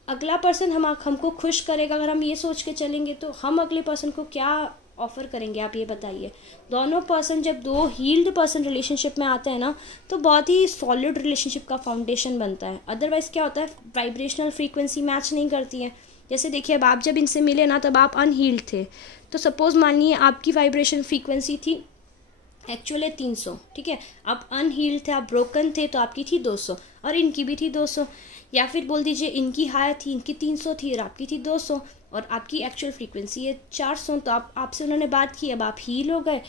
अगला पर्सन हमको खुश करेगा, अगर हम ये सोच के चलेंगे तो हम अगले पर्सन को क्या ऑफ़र करेंगे, आप ये बताइए। दोनों पर्सन, जब दो हील्ड पर्सन रिलेशनशिप में आते हैं ना, तो बहुत ही सॉलिड रिलेशनशिप का फाउंडेशन बनता है। अदरवाइज़ क्या होता है, वाइब्रेशनल फ्रीक्वेंसी मैच नहीं करती है। जैसे देखिए, अब आप जब इनसे मिले ना, तब आप अनहील्ड थे। तो सपोज़ मानिए आपकी वाइब्रेशन फ्रीक्वेंसी थी एक्चुअली 300, ठीक है। आप अनहील्ड थे, आप ब्रोकन थे, तो आपकी थी 200 और इनकी भी थी 200। या फिर बोल दीजिए इनकी हाई थी, इनकी 300 थी और आपकी थी 200, और आपकी एक्चुअल फ्रीक्वेंसी है 400। तो आपसे उन्होंने बात की, अब आप हील हो गए,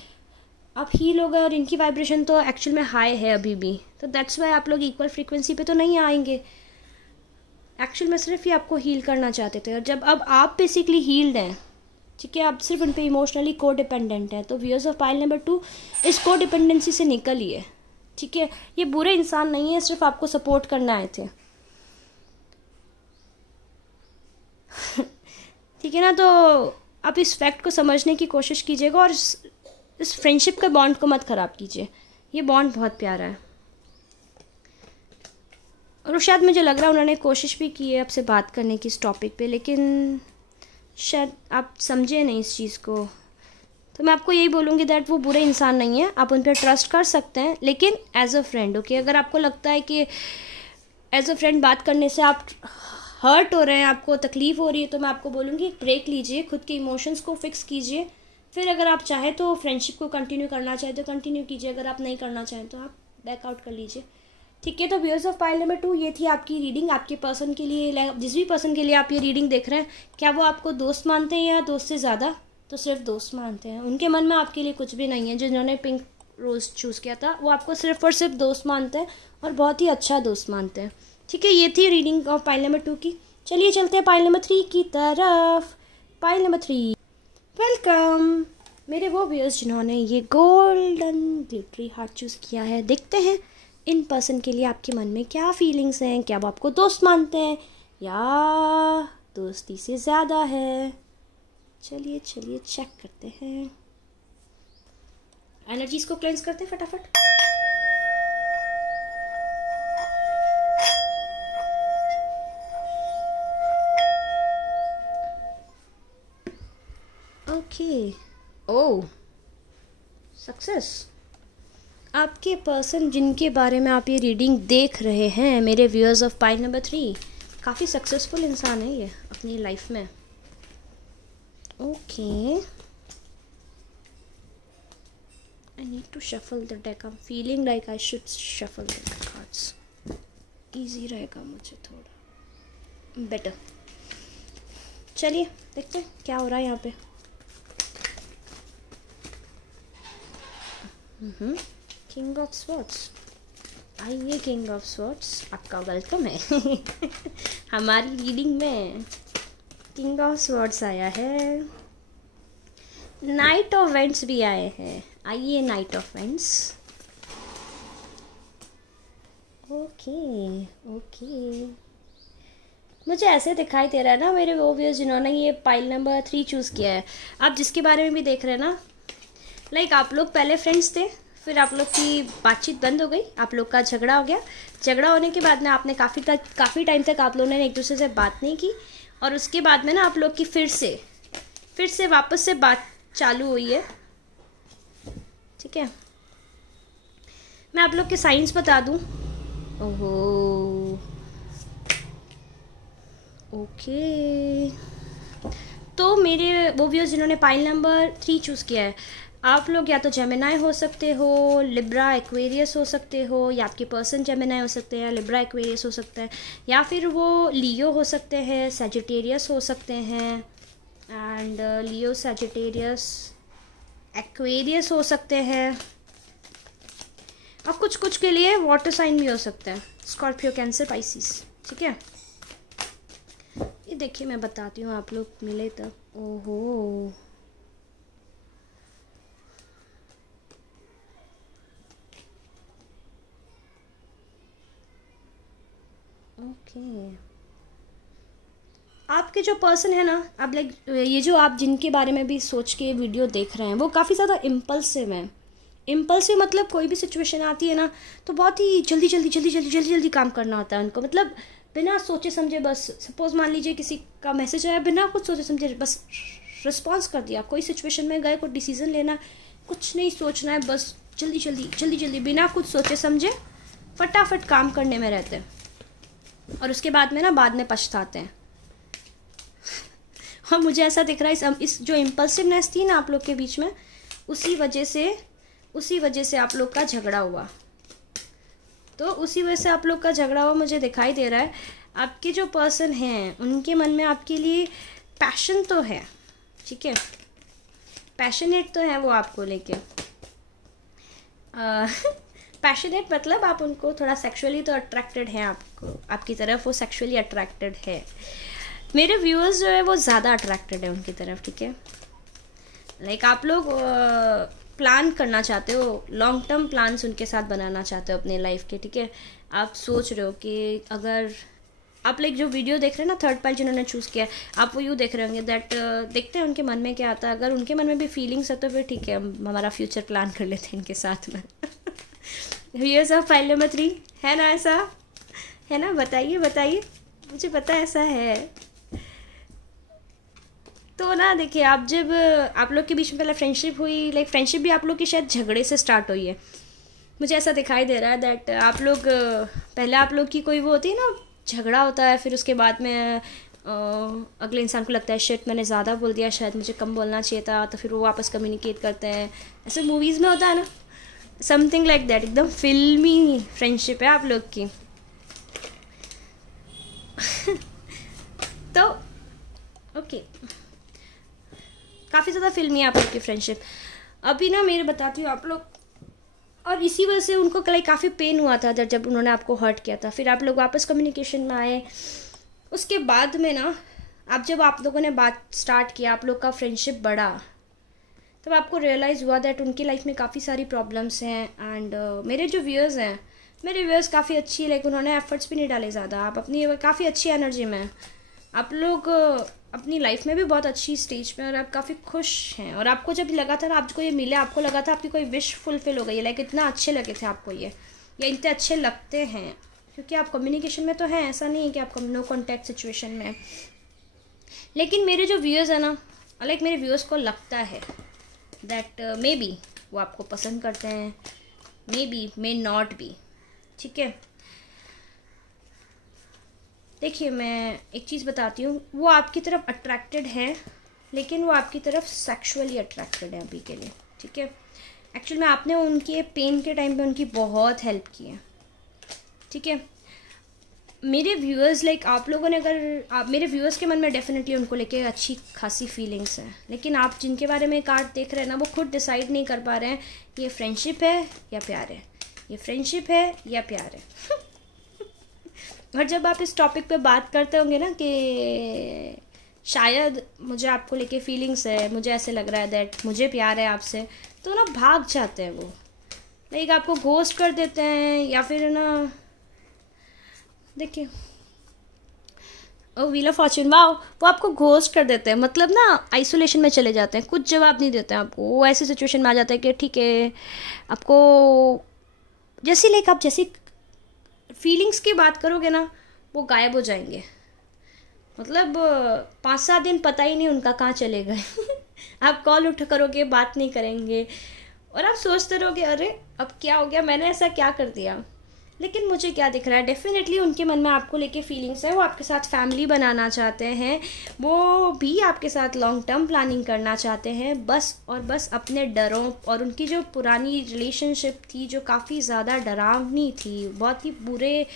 और इनकी वाइब्रेशन तो एक्चुअल में हाई है अभी भी। तो दैट्स वाई आप लोग इक्वल फ्रीक्वेंसी पे तो नहीं आएंगे। एक्चुअल में सिर्फ ही आपको हील करना चाहते थे। और जब अब आप बेसिकली हील्ड हैं, ठीक है, आप सिर्फ उन पे इमोशनली को डिपेंडेंट है। तो व्यूअर्स ऑफ पाइल नंबर 2 इस को डिपेंडेंसी से निकलिए। ठीक है, ये बुरे इंसान नहीं है, सिर्फ आपको सपोर्ट करना आए थे। ठीक है ना, तो आप इस फैक्ट को समझने की कोशिश कीजिएगा और इस फ्रेंडशिप के बॉन्ड को मत ख़राब कीजिए। ये बॉन्ड बहुत प्यारा है और शायद मुझे लग रहा है उन्होंने कोशिश भी की है आपसे बात करने की इस टॉपिक पे, लेकिन शायद आप समझे नहीं इस चीज़ को। तो मैं आपको यही बोलूँगी दैट वो बुरे इंसान नहीं है, आप उन पर ट्रस्ट कर सकते हैं, लेकिन एज अ फ्रेंड। ओके, अगर आपको लगता है कि एज अ फ्रेंड बात करने से आप हर्ट हो रहे हैं, आपको तकलीफ़ हो रही है, तो मैं आपको बोलूँगी ब्रेक लीजिए, खुद के इमोशंस को फिक्स कीजिए। फिर अगर आप चाहें तो फ्रेंडशिप को कंटिन्यू करना चाहें तो कंटिन्यू कीजिए, अगर आप नहीं करना चाहें तो आप बैकआउट कर लीजिए। ठीक है, तो व्यूअर्स ऑफ पाइल नंबर 2 ये थी आपकी रीडिंग आपके पर्सन के लिए। जिस भी पर्सन के लिए आप ये रीडिंग देख रहे हैं, क्या वो आपको दोस्त मानते हैं या दोस्त से ज़्यादा? तो सिर्फ दोस्त मानते हैं, उनके मन में आपके लिए कुछ भी नहीं है। जिन्होंने पिंक रोज़ चूज़ किया था वो आपको सिर्फ और सिर्फ दोस्त मानते हैं और बहुत ही अच्छा दोस्त मानते हैं। ठीक है, ये थी रीडिंग ऑफ पाइल नंबर 2 की। चलिए चलते हैं पाइल नंबर 3 की तरफ। पाइल नंबर 3, वेलकम मेरे वो व्यूअर्स जिन्होंने ये गोल्डन ग्लिटरी हार्ट चूज़ किया है। देखते हैं इन पर्सन के लिए आपके मन में क्या फीलिंग्स हैं, क्या वो आपको दोस्त मानते हैं या दोस्ती से ज़्यादा है। चलिए चलिए चेक करते हैं, एनर्जीज को क्लेंस करते हैं फटाफट। ओके, ओह सक्सेस। आपके पर्सन जिनके बारे में आप ये रीडिंग देख रहे हैं, मेरे व्यूअर्स ऑफ पाइल नंबर 3, काफ़ी सक्सेसफुल इंसान है ये अपनी लाइफ में। Okay, I need to shuffle the deck. I am feeling like I should shuffle the cards, easy रहेगा मुझे थोड़ा बेटर। चलिए देखते हैं क्या हो रहा है यहाँ पे। किंग ऑफ स्वॉर्ड्स, आइए किंग ऑफ स्वॉर्ड्स, आपका वेलकम है हमारी रीडिंग में। किंग ऑफ स्वॉर्ड्स आया है, नाइट ऑफ वेंट्स भी आए हैं। आइए night of vents. Okay okay, मुझे ऐसे दिखाई दे रहा है ना मेरे वो व्यूअर्स जिन्होंने ये पाइल नंबर 3 चूज़ किया है, आप जिसके बारे में भी देख रहे हैं ना, लाइक आप लोग पहले फ्रेंड्स थे, फिर आप लोग की बातचीत बंद हो गई, आप लोग का झगड़ा हो गया। झगड़ा होने के बाद में आपने काफ़ी टाइम तक आप लोगों ने एक दूसरे से बात नहीं की, और उसके बाद में ना आप लोग की फिर से वापस से बात चालू हुई है। ठीक है, मैं आप लोग के साइंस बता दूं। ओहो ओके, तो मेरे वो व्यूअर्स जिन्होंने पाइल नंबर 3 चूज़ किया है, आप लोग या तो जेमिनाई हो सकते हो, लिब्रा एक्वेरियस हो सकते हो, या आपके पर्सन जेमिनाई हो सकते हैं, लिब्रा एक्वेरियस हो सकते हैं, या फिर वो लियो हो सकते हैं, सजिटेरियस हो सकते हैं, एंड लियो सजिटेरियस एक्वेरियस हो सकते हैं, और कुछ के लिए वाटर साइन भी हो सकता है, स्कॉर्पियो, कैंसर, पाइसिस। ठीक है, ये देखिए मैं बताती हूँ, आप लोग मिले तब। ओहो ओके, आपके जो पर्सन है ना, आप लाइक ये जो आप जिनके बारे में भी सोच के वीडियो देख रहे हैं, वो काफ़ी ज़्यादा इम्पल्सिव हैं। इम्पल्सिव मतलब कोई भी सिचुएशन आती है ना तो बहुत ही जल्दी काम करना होता है उनको, मतलब बिना सोचे समझे बस, सपोज मान लीजिए किसी का मैसेज आया, बिना कुछ सोचे समझे बस रिस्पॉन्स कर दिया। कोई सिचुएशन में गए, कोई डिसीजन लेना, कुछ नहीं सोचना है, बस जल्दी बिना कुछ सोचे समझे फटाफट काम करने में रहते हैं, और उसके बाद में ना बाद में पछताते हैं। और मुझे ऐसा दिख रहा है इस जो इम्पल्सिवनेस थी ना आप लोग के बीच में, उसी वजह से आप लोग का झगड़ा हुआ। तो उसी वजह से आप लोग का झगड़ा हुआ मुझे दिखाई दे रहा है। आपके जो पर्सन हैं उनके मन में आपके लिए पैशन तो है, ठीक है, पैशनेट तो है वो आपको लेके। पैशनेट मतलब आप उनको थोड़ा सेक्सुअली तो अट्रैक्टेड हैं, आपकी तरफ वो सेक्सुअली अट्रैक्टेड है। मेरे व्यूअर्स जो है वो ज़्यादा अट्रैक्टेड है उनकी तरफ, ठीक है। लाइक आप लोग प्लान करना चाहते हो, लॉन्ग टर्म प्लान्स उनके साथ बनाना चाहते हो अपने लाइफ के, ठीक है। आप सोच रहे हो कि अगर आप लाइक जो वीडियो देख रहे हैं ना, थर्ड पार्ट जिन्होंने चूज़ किया, आप वो यूँ देख रहे होंगे दैट देखते हैं उनके मन में क्या आता है। अगर उनके मन में भी फीलिंग्स है तो फिर ठीक है, हम हमारा फ्यूचर प्लान कर लेते हैं इनके साथ में। व्यूअर्स ऑफ फाइल नंबर 3 है ना, ऐसा है ना? बताइए बताइए, मुझे पता है ऐसा है। तो ना देखिए, आप जब आप लोग के बीच में पहले फ्रेंडशिप हुई, लाइक फ्रेंडशिप भी आप लोग की शायद झगड़े से स्टार्ट हुई है, मुझे ऐसा दिखाई दे रहा है दैट आप लोग पहले आप लोग की कोई वो होती है ना, झगड़ा होता है, फिर उसके बाद में अगले इंसान को लगता है शिट मैंने ज़्यादा बोल दिया, शायद मुझे कम बोलना चाहिए था, तो फिर वो वापस कम्युनिकेट करते हैं। ऐसे मूवीज़ में होता है ना, समथिंग लाइक दैट। एकदम फिल्मी फ्रेंडशिप है आप लोग की। तो ओके, काफ़ी ज़्यादा फिल्मी है आप लोग की फ्रेंडशिप। अभी ना मेरे बताती हूँ आप लोग, और इसी वजह से उनको कल काफ़ी पेन हुआ था जब उन्होंने आपको हर्ट किया था। फिर आप लोग वापस कम्युनिकेशन में आए। उसके बाद में ना जब आप लोगों ने बात स्टार्ट किया, आप लोग का फ्रेंडशिप बढ़ा, तब आपको रियलाइज़ हुआ दैट उनकी लाइफ में काफ़ी सारी प्रॉब्लम्स हैं। एंड मेरे जो व्यूअर्स हैं, मेरे व्यूअर्स काफ़ी अच्छी, लाइक उन्होंने एफर्ट्स भी नहीं डाले ज़्यादा। आप अपनी काफ़ी अच्छी एनर्जी में, आप लोग अपनी लाइफ में भी बहुत अच्छी स्टेज पे, और आप काफ़ी खुश हैं। और आपको जब लगा था ना आपको ये मिले, आपको लगा था आपकी कोई विश फुलफिल हो गई है, लाइक इतना अच्छे लगे थे आपको ये, या इतने अच्छे लगते हैं, क्योंकि आप कम्युनिकेशन में तो हैं, ऐसा नहीं है कि आप नो कॉन्टैक्ट सिचुएशन में। लेकिन मेरे जो व्यूअर्स हैं ना, लाइक मेरे व्यूअर्स को लगता है दैट मे बी वो आपको पसंद करते हैं, मे नॉट बी, ठीक है। देखिए, मैं एक चीज़ बताती हूँ, वो आपकी तरफ अट्रैक्टेड है, लेकिन वो आपकी तरफ सेक्सुअली अट्रैक्टेड है अभी के लिए, ठीक है। एक्चुअली में आपने उनके पेन के टाइम पे उनकी बहुत हेल्प की है, ठीक है। मेरे व्यूअर्स, लाइक आप लोगों ने, अगर मेरे व्यूअर्स के मन में डेफिनेटली उनको लेके अच्छी खासी फीलिंग्स हैं, लेकिन आप जिनके बारे में कार्ड देख रहे हैं ना, वो खुद डिसाइड नहीं कर पा रहे हैं ये फ्रेंडशिप है या प्यार है, ये फ्रेंडशिप है या प्यार है। और जब आप इस टॉपिक पे बात करते होंगे ना कि शायद मुझे आपको लेके फीलिंग्स है, मुझे ऐसे लग रहा है दैट मुझे प्यार है आपसे, तो ना भाग जाते हैं वो, लाइक आपको घोस्ट कर देते हैं, या फिर ना देखिए व्हील ऑफ फॉर्च्यून, वाओ, वो आपको घोस्ट कर देते हैं, मतलब ना आइसोलेशन में चले जाते हैं, कुछ जवाब नहीं देते हैं आपको। वो ऐसी सिचुएशन में आ जाता है कि ठीक है, आपको जैसी लाइक आप जैसी फीलिंग्स की बात करोगे ना, वो गायब हो जाएंगे, मतलब 5-7 दिन पता ही नहीं उनका कहाँ चले गए। आप कॉल उठा करोगे, बात नहीं करेंगे, और आप सोचते रहोगे अरे अब क्या हो गया, मैंने ऐसा क्या कर दिया। लेकिन मुझे क्या दिख रहा है, डेफिनेटली उनके मन में आपको लेके फीलिंग्स है, वो आपके साथ फैमिली बनाना चाहते हैं, वो भी आपके साथ लॉन्ग टर्म प्लानिंग करना चाहते हैं, बस और बस अपने डरों, और उनकी जो पुरानी रिलेशनशिप थी जो काफ़ी ज़्यादा डरावनी थी, बहुत ही बुरे,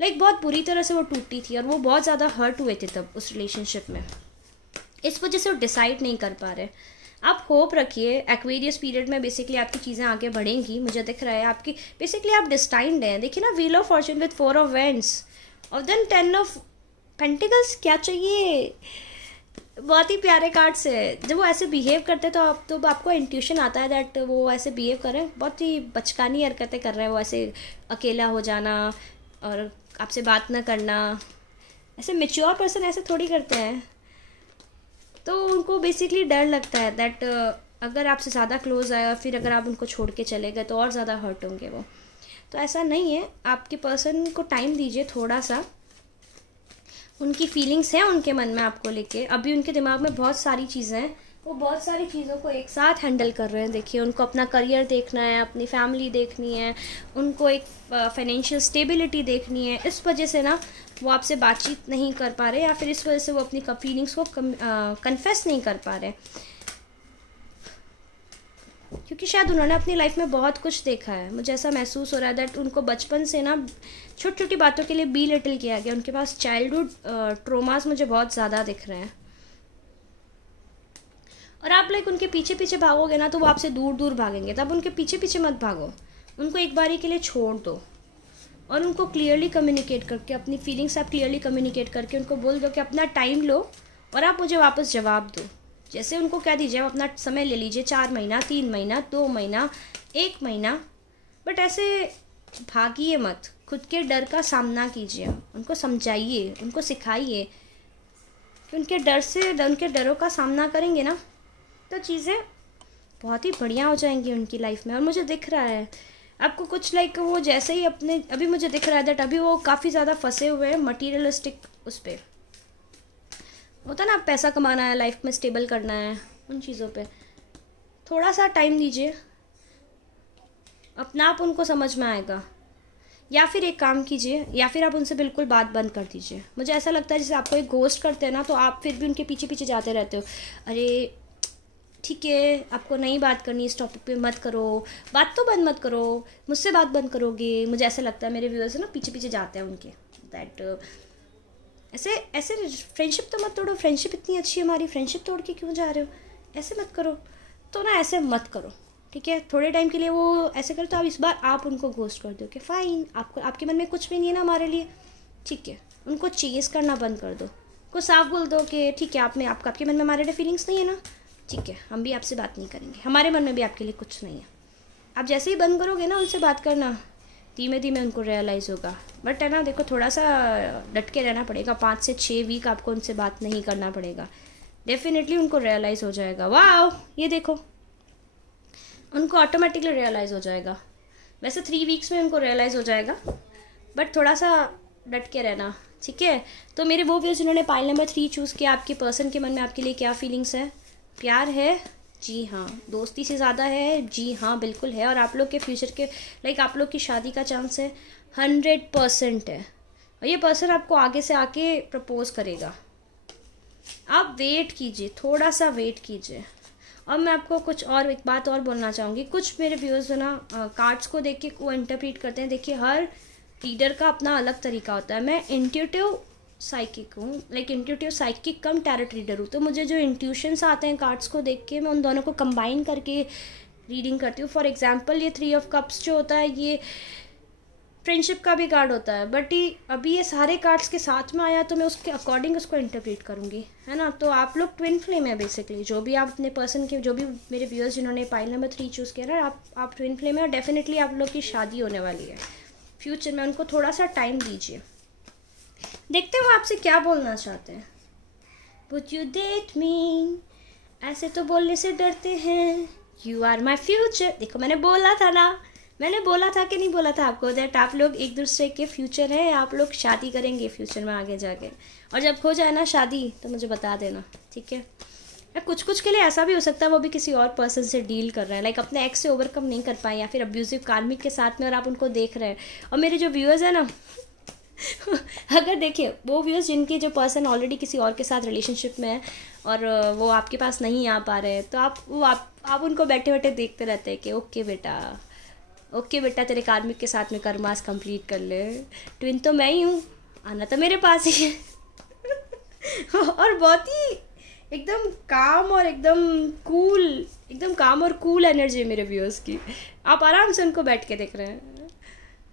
लाइक बहुत बुरी तरह से वो टूटी थी, और वो बहुत ज़्यादा हर्ट हुए थे तब उस रिलेशनशिप में, इस वजह से वो डिसाइड नहीं कर पा रहे। आप होप रखिए, एक्वेरियस पीरियड में बेसिकली आपकी चीज़ें आगे बढ़ेंगी, मुझे दिख रहा है आपकी बेसिकली आप डिस्टाइंड हैं। देखिए ना, wheel of Fortune with 4 of vents और देन 10 ऑफ पेंटिकल्स, क्या चाहिए, बहुत ही प्यारे कार्ड्स है। जब वो ऐसे बिहेव करते हैं तो आपको इंट्यूशन आता है दैट वो ऐसे बिहेव कर रहे हैं, बहुत ही बचकानी हरकतें कर रहे हैं, वो ऐसे अकेला हो जाना और आपसे बात ना करना, ऐसे मेच्योर पर्सन ऐसे थोड़ी करते हैं। तो उनको बेसिकली डर लगता है दैट अगर आपसे ज़्यादा क्लोज आए और फिर अगर आप उनको छोड़ के चले गए तो और ज़्यादा हर्ट होंगे वो। तो ऐसा नहीं है, आपके पर्सन को टाइम दीजिए थोड़ा सा, उनकी फीलिंग्स हैं उनके मन में आपको लेके, अभी उनके दिमाग में बहुत सारी चीज़ें हैं, वो बहुत सारी चीज़ों को एक साथ हैंडल कर रहे हैं। देखिए, उनको अपना करियर देखना है, अपनी फैमिली देखनी है, उनको एक फाइनेंशियल स्टेबिलिटी देखनी है, इस वजह से ना वो आपसे बातचीत नहीं कर पा रहे, या फिर इस वजह से वो अपनी फीलिंग्स को कन्फेस नहीं कर पा रहे, क्योंकि शायद उन्होंने अपनी लाइफ में बहुत कुछ देखा है। मुझे ऐसा महसूस हो रहा है दैट उनको बचपन से ना छोटी छोटी बातों के लिए बी लिटिल किया गया, उनके पास चाइल्डहुड ट्रोमास मुझे बहुत ज़्यादा दिख रहे हैं। और आप लाइक उनके पीछे पीछे भागोगे ना तो वो आपसे दूर दूर भागेंगे, तब उनके पीछे पीछे मत भागो, उनको एक बारी के लिए छोड़ दो और उनको क्लियरली कम्युनिकेट करके, अपनी फीलिंग्स आप क्लियरली कम्युनिकेट करके उनको बोल दो कि अपना टाइम लो और आप मुझे वापस जवाब दो, जैसे उनको क्या दीजिए, आप अपना समय ले लीजिए, 4 महीना, 3 महीना, 2 महीना, 1 महीना, बट ऐसे भागिए मत, खुद के डर का सामना कीजिए, उनको समझाइए, उनको सिखाइए कि उनके डरों का सामना करेंगे ना तो चीज़ें बहुत ही बढ़िया हो जाएंगी उनकी लाइफ में। और मुझे दिख रहा है आपको कुछ लाइक वो जैसे ही अपने, अभी मुझे दिख रहा है दैट अभी वो काफ़ी ज़्यादा फंसे हुए हैं मटीरियलिस्टिक उस पर, होता ना, पैसा कमाना है, लाइफ में स्टेबल करना है, उन चीज़ों पे थोड़ा सा टाइम दीजिए, अपना आप उनको समझ में आएगा। या फिर एक काम कीजिए, या फिर आप उनसे बिल्कुल बात बंद कर दीजिए। मुझे ऐसा लगता है जैसे आपको एक घोस्ट करते हैं ना, तो आप फिर भी उनके पीछे पीछे जाते रहते हो, अरे ठीक है आपको नहीं बात करनी, इस टॉपिक पे मत करो, बात तो बंद मत करो, मुझसे बात बंद करोगे। मुझे ऐसा लगता है मेरे व्यूअर्स ना पीछे पीछे जाते हैं उनके, दैट ऐसे ऐसे फ्रेंडशिप तो मत तोड़ो, फ्रेंडशिप इतनी अच्छी है हमारी, फ्रेंडशिप तोड़ के क्यों जा रहे हो, ऐसे मत करो। तो ना ऐसे मत करो, ठीक है। थोड़े टाइम के लिए वो ऐसे करो, तो आप इस बार आप उनको घोस्ट कर दो कि फ़ाइन, आपको आपके मन में कुछ भी नहीं है ना हमारे लिए, ठीक है। उनको चेस करना बंद कर दो, को साफ बोल दो कि ठीक है आपके मन में हमारे लिए फीलिंग्स नहीं है ना, ठीक है, हम भी आपसे बात नहीं करेंगे, हमारे मन में भी आपके लिए कुछ नहीं है। आप जैसे ही बंद करोगे ना उनसे बात करना, धीमे धीमे उनको रियलाइज़ होगा। बट है ना, देखो थोड़ा सा डट के रहना पड़ेगा, 5 से 6 वीक आपको उनसे बात नहीं करना पड़ेगा, डेफिनेटली उनको रियलाइज़ हो जाएगा। वाह, ये देखो उनको ऑटोमेटिकली रियलाइज़ हो जाएगा। वैसे 3 वीक्स में उनको रियलाइज़ हो जाएगा, बट थोड़ा सा डट के रहना, ठीक है। तो मेरे वो व्यूअर्स जिन्होंने पाइल नंबर 3 चूज़ किया, आपके पर्सन के मन में आपके लिए क्या फीलिंग्स है? प्यार है? जी हाँ। दोस्ती से ज़्यादा है? जी हाँ बिल्कुल है। और आप लोग के फ्यूचर के लाइक आप लोग की शादी का चांस है 100% है। और ये पर्सन आपको आगे से आके प्रपोज करेगा, आप वेट कीजिए, थोड़ा सा वेट कीजिए। और मैं आपको कुछ और एक बात और बोलना चाहूँगी, कुछ मेरे व्यूअर्स है ना कार्ड्स को देख के वो इंटरप्रेट करते हैं। देखिए हर रीडर का अपना अलग तरीका होता है। मैं इंट्यूटिव साइकिक हूँ, लाइक इंट्यूटिव साइकिक कम टैरोट रीडर हूँ, तो मुझे जो इंट्यूशंस आते हैं कार्ड्स को देख के, मैं उन दोनों को कंबाइन करके रीडिंग करती हूँ। फॉर एग्जांपल ये 3 ऑफ कप्स जो होता है ये फ्रेंडशिप का भी कार्ड होता है, बट अभी ये सारे कार्ड्स के साथ में आया तो मैं उसके अकॉर्डिंग उसको इंटरप्रेट करूँगी, है ना। तो आप लोग ट्विन फ्लेम है बेसिकली, जो भी आप अपने पर्सन के, जो भी मेरे व्यूअर्स जिन्होंने पाइल नंबर 3 चूज़ किया ना, आप ट्विन फ्लेम है और डेफिनेटली आप लोग की शादी होने वाली है फ्यूचर में। उनको थोड़ा सा टाइम दीजिए, देखते हैं वो आपसे क्या बोलना चाहते हैं। Would you date me? ऐसे तो बोलने से डरते हैं। You are my future। देखो मैंने बोला था ना, मैंने बोला था कि नहीं बोला था आपको, दैट आप लोग एक दूसरे के फ्यूचर हैं, आप लोग शादी करेंगे फ्यूचर में आगे जाके। और जब हो जाए ना शादी तो मुझे बता देना, ठीक है। कुछ कुछ के लिए ऐसा भी हो सकता है वो भी किसी और पर्सन से डील कर रहे हैं, लाइक अपने एक्स से ओवरकम नहीं कर पाए, या फिर अब्यूजिव कार्मिक के साथ में और आप उनको देख रहे हैं। और मेरे जो व्यूअर्स हैं ना अगर देखिए वो व्यूअर्स जिनके जो पर्सन ऑलरेडी किसी और के साथ रिलेशनशिप में है और वो आपके पास नहीं आ पा रहे हैं, तो आप उनको बैठे बैठे देखते रहते हैं कि ओके बेटा तेरे कार्मिक के साथ में कर्मास कंप्लीट कर ले, ट्विन तो मैं ही हूँ, आना तो मेरे पास ही है और बहुत ही एकदम काम और कूल एनर्जी मेरे व्यूअर्स की। आप आराम से उनको बैठ के देख रहे हैं।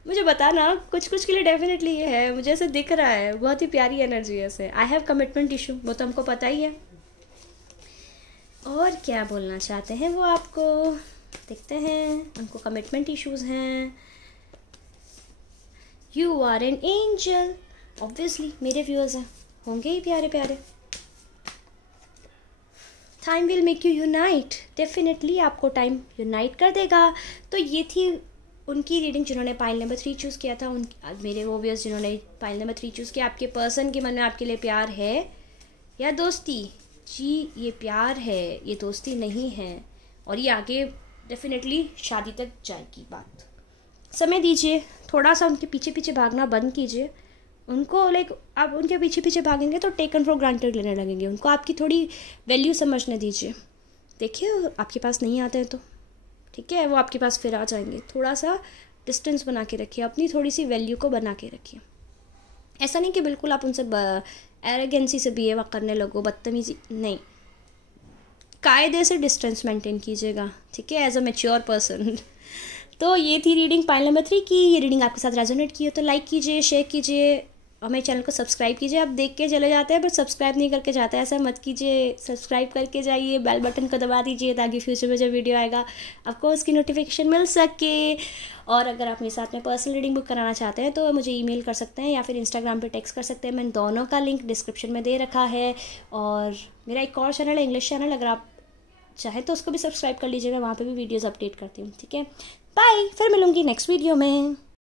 मुझे बताना कुछ कुछ के लिए डेफिनेटली ये है, मुझे ऐसे दिख रहा है, बहुत ही प्यारी एनर्जी है ऐसे। आई हैव कमिटमेंट इशू, वो तो हमको पता ही है। और क्या बोलना चाहते हैं वो आपको, देखते हैं। उनको कमिटमेंट इश्यूज हैं। You are an angel, obviously मेरे व्यूअर्स हैं, होंगे ही प्यारे प्यारे। Time will make you unite, definitely आपको टाइम यूनाइट कर देगा। तो ये थी उनकी रीडिंग जिन्होंने पाइल नंबर 3 चूज़ किया था। मेरे वो व्यूअर्स जिन्होंने पाइल नंबर 3 चूज़ किया, आपके पर्सन के मन में आपके लिए प्यार है या दोस्ती? जी ये प्यार है, ये दोस्ती नहीं है, और ये आगे डेफिनेटली शादी तक जाएगी बात। समय दीजिए, थोड़ा सा उनके पीछे पीछे भागना बंद कीजिए। उनको लाइक आप उनके पीछे पीछे भागेंगे तो टेकन फॉर ग्रांटेड लेने लगेंगे। उनको आपकी थोड़ी वैल्यू समझने दीजिए। देखिए आपके पास नहीं आते हैं तो ठीक है, वो आपके पास फिर आ जाएंगे। थोड़ा सा डिस्टेंस बना के रखिए, अपनी थोड़ी सी वैल्यू को बना के रखिए। ऐसा नहीं कि बिल्कुल आप उनसे एरोगेंसी से बिहेव करने लगो, बदतमीजी नहीं, कायदे से डिस्टेंस मेंटेन कीजिएगा, ठीक है, एज अ मैच्योर पर्सन। तो ये थी रीडिंग पाइल नंबर 3 की। ये रीडिंग आपके साथ रेजोनेट की हो तो लाइक कीजिए, शेयर कीजिए, और मेरे चैनल को सब्सक्राइब कीजिए। आप देख के चले जाते हैं बट सब्सक्राइब नहीं करके जाते हैं, ऐसा मत कीजिए। सब्सक्राइब करके जाइए, बेल बटन को दबा दीजिए ताकि फ्यूचर में जब वीडियो आएगा आपको उसकी नोटिफिकेशन मिल सके। और अगर आप मेरे साथ में पर्सनल रीडिंग बुक कराना चाहते हैं तो मुझे ईमेल कर सकते हैं या फिर इंस्टाग्राम पे टेक्स्ट कर सकते हैं। मैंने दोनों का लिंक डिस्क्रिप्शन में दे रखा है। और मेरा एक और चैनल है, इंग्लिश चैनल, अगर आप चाहे तो उसको भी सब्सक्राइब कर लीजिएगा, वहाँ पे भी वीडियोस अपडेट करती हूँ। ठीक है, बाय, फिर मिलूँगी नेक्स्ट वीडियो में।